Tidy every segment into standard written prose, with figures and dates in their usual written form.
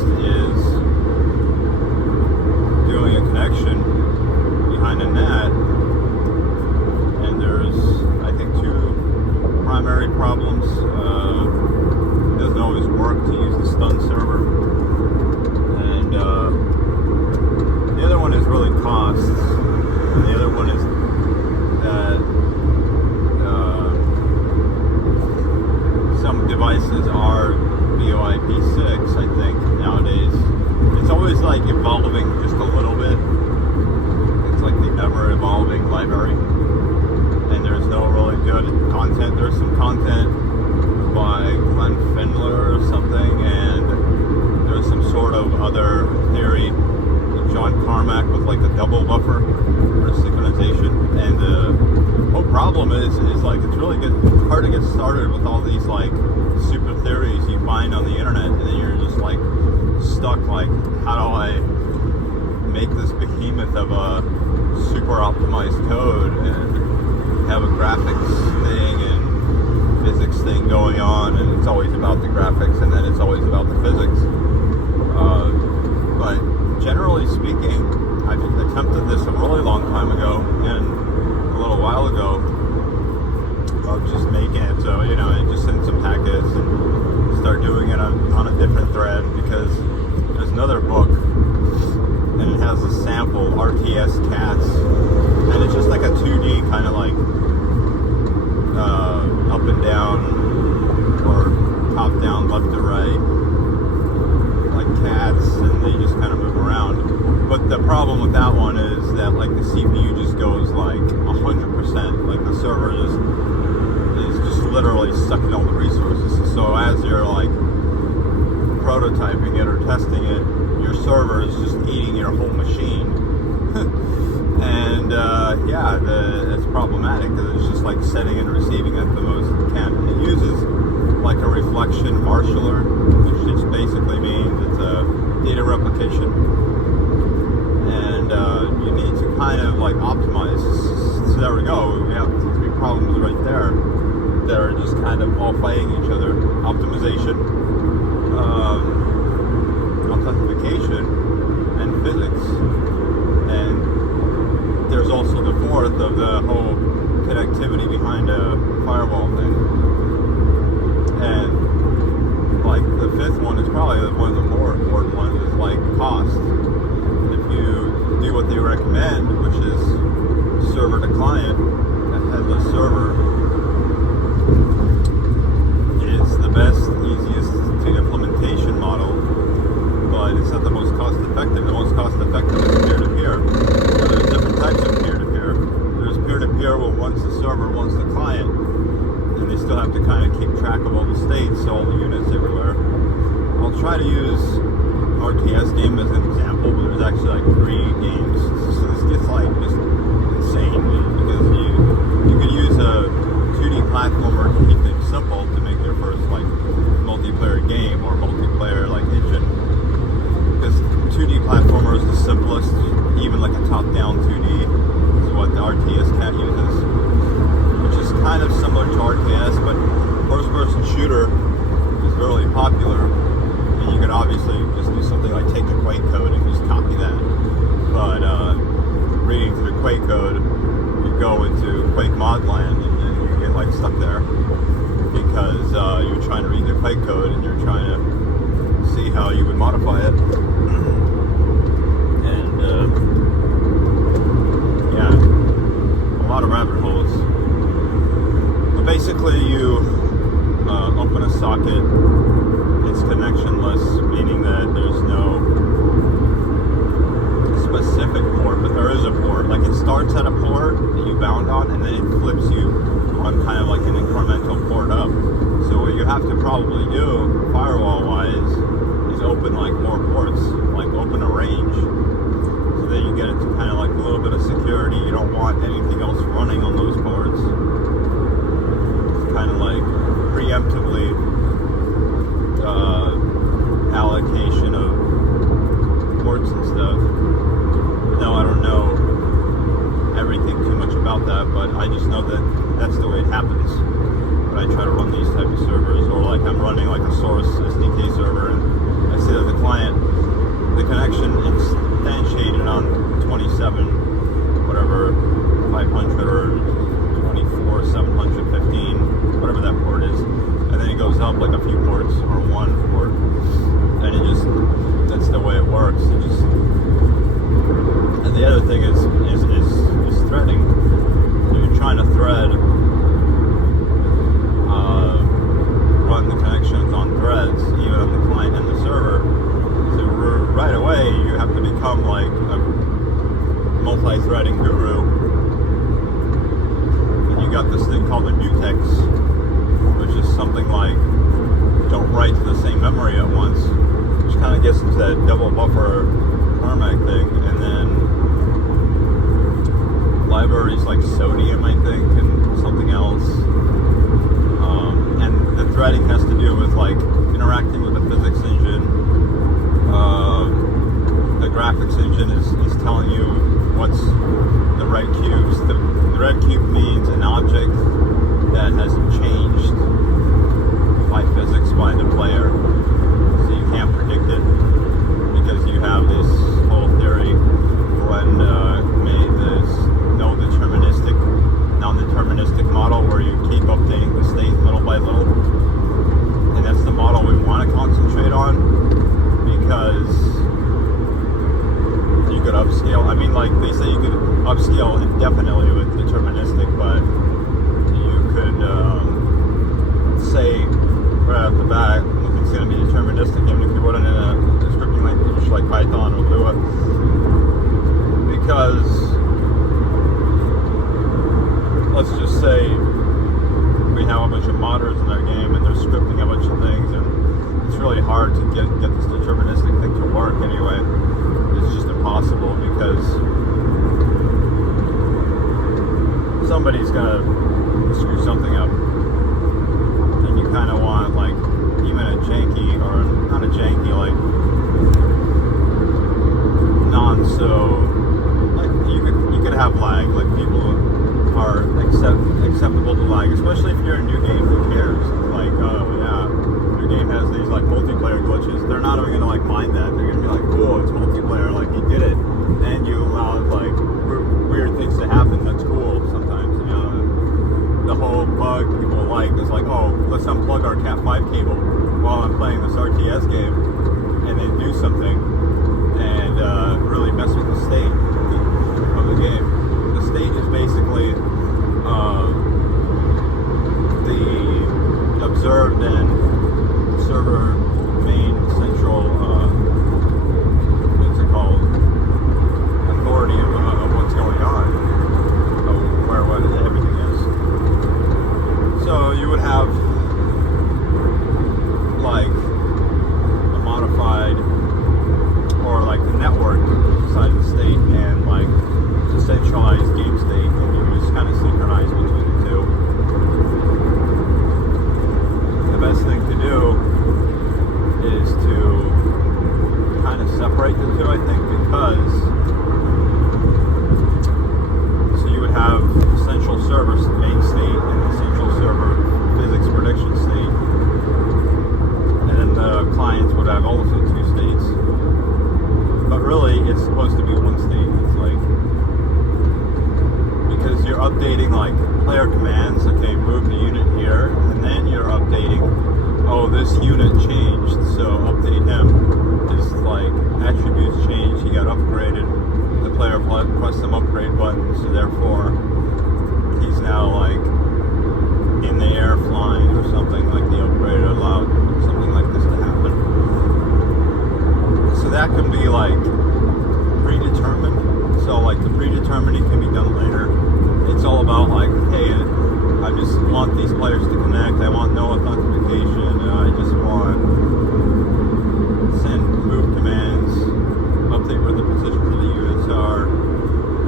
cost is doing a connection behind a net, and there's, I think, two primary problems. It doesn't always work to use the stun server, and the other one is really costs, and the other one is that some devices are VoIP6, I think, nowadays. It's always like evolving just a little bit. It's like the ever-evolving library, and there's no really good content. There's some content by Glenn Findler or something, and there's some sort of other theory with John Carmack with like the double buffer for synchronization. And the whole problem is like it's really hard to get started with all these like super theories you find on the internet, and then you're just like stuck like, how do I make this behemoth of a super optimized code and have a graphics thing and physics thing going on, and it's always about the graphics and then it's always about the physics. But generally speaking, I've attempted this a really long time ago and a little while ago of just making it so, you know, I just send some packets and start doing it on a different thread, because there's another book and it has a sample, RTS cats, and it's just like a 2D kind of like up and down or top down, left to right, like cats, and they just kind of move around. But the problem with that one is that like the CPU just goes like 100%, like the server is just literally sucking all the resources. So as you're like prototyping it or testing it, your server is just eating your whole machine. And it's problematic because it's just like sending and receiving at the most it can. It uses like a reflection marshaller, which just basically means it's a data replication, and you need to kind of like optimize. So there we go. We have three problems right there that are just kind of all fighting each other: optimization, authentication, and physics. And there's also the fourth of the whole connectivity behind a firewall thing. And like the fifth one is probably one of the more important ones, is like cost. If you do what they recommend, which is server to client, a headless server is the best, easiest to implementation model, but it's not the most cost effective. The most cost effective is peer-to-peer. So there's different types of peer-to-peer. There's peer-to-peer where one's the server, one's the client, and they still have to kind of keep track of all the states, all the units everywhere. I'll try to use RTS game as an example, but there's actually like 3 games. So this gets like just insane, because you could use a 2D platformer to keep things simple to make your first like multiplayer game or multiplayer like engine. Because 2D platformer is the simplest, even like a top-down 2D is what the RTS cat uses, which is kind of similar to RTS, but first-person shooter is really popular, and you could obviously just do something like take the Quake code and just copy that. But reading through the Quake code, you go into Quake mod land and then you get like stuck there because you're trying to read the Quake code and you're trying to see how you would modify it. And a lot of rabbit holes. But basically you open a socket, it's connectionless, meaning that there's no specific port, but there is a port. Like it starts at a port that you bound on, and then it flips you on kind of like an incremental port up. So what you have to probably do, firewall-wise, is open like more ports, like open a range, so that you get it to kind of like a little bit of security. You don't want anything else running on those ports. It's kind of like preemptively allocation of ports and stuff. No, I don't know everything too much about that, but I just know that that's the way it happens when I try to run these type of servers. Or like I'm running like a source SDK server, and I see that the client become like a multi-threading guru, and you got this thing called the mutex, which is something like don't write to the same memory at once, which kind of gets into that double buffer Carmack thing. And then libraries like Sodium, I think, and something else. And the threading has to do with like interacting with the physics engine. The graphics engine is telling you what's the red cubes. The red cube means an object that has changed by physics by the player. So you can't predict it because you have this whole theory when made this non-deterministic model where you keep updating the state little by little. And that's the model we want to concentrate on because you could upscale. I mean, like they say you could upscale indefinitely with deterministic, but you could say right off the bat it's going to be deterministic, even if you wouldn't in a scripting language like Python or Lua, because let's just say we have a bunch of modders in our game and they're scripting a bunch of things, and it's really hard to get this deterministic thing to work anyway. It's just impossible because somebody's gonna screw something up, and you kind of want like even a janky, or not a janky, like like you could have lag, like people are acceptable to lag, especially if you're a new game. Who cares? Like, oh yeah, your game has these like multiplayer glitches. They're not even gonna like mind that. They're gonna be like, cool, it's multiplayer. Like you did it, and you allowed like weird things to happen. That's cool. Sometimes, you know, the whole bug people like is like, oh, let's unplug our Cat 5 cable while I'm playing this RTS game, and then do something and really mess with the state of the game. The state is basically the observed and server main central what's it called, authority of what's going on, where what everything is. So you would have like a modified, or like the network side of the state, and like the centralized game state, and you just kind of synchronize between the two. The best thing to do is to kind of separate the two, I think, because so you would have central server main state and the central server physics prediction state, and then the clients would have also two states. But really, it's supposed to be one state. It's like, because you're updating like player commands, okay, move the unit here, and then you're updating, oh, this unit changed, so update him. His like attributes changed, he got upgraded, the player pressed some upgrade button, so therefore he's now like in the air flying or something, like the upgrade allowed something like this to happen. So that can be like predetermined. So like the predetermining can be done later. It's all about like, hey, I just want these players to connect. I want no authentication. I just want send move commands, update where the positions of the units are,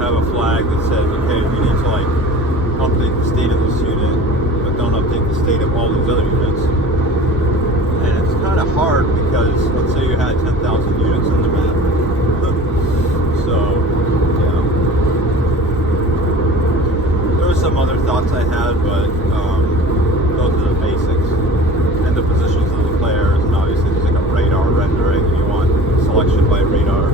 have a flag that says, okay, we need to like update the state of this unit, but don't update the state of all these other units. And it's kind of hard because let's say you had 10,000 units on the map. So, yeah. There were some other thoughts I had, but those are the basics. And the positions of the players, and obviously there's like a radar rendering, and you want selection by radar.